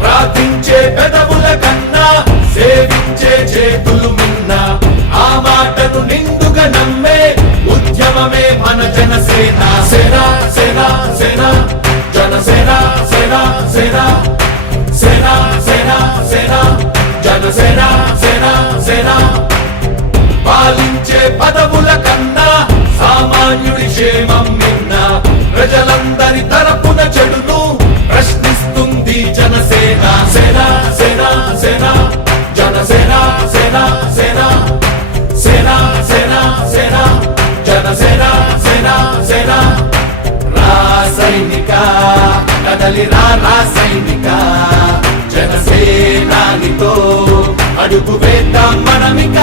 ప్రార్థించే పెదవుల కన్నా సేవించే చేతులు మిన్న, ఆ మాటను నిండుగా నమ్మే ఉద్యమమే మన జనసేన. సేన సేన సేన జనసేన సేన సేన సేన సేన సేన జనసేన సేన సేన. పాలించే పదవుల కన్నా సామాన్యుడి క్షేమం మిన్న, ప్రజలందరి తరపున చెడును ప్రశ్నిస్తుంది జనసేన. సేన సేన సేన జనసేన సేన సేన సేన సేన సేన జనసేన సేన సేన. రాసైనిక కదలి రాసైనిక, జనసేనానితో అడుగు వేద్దాం మనమిక.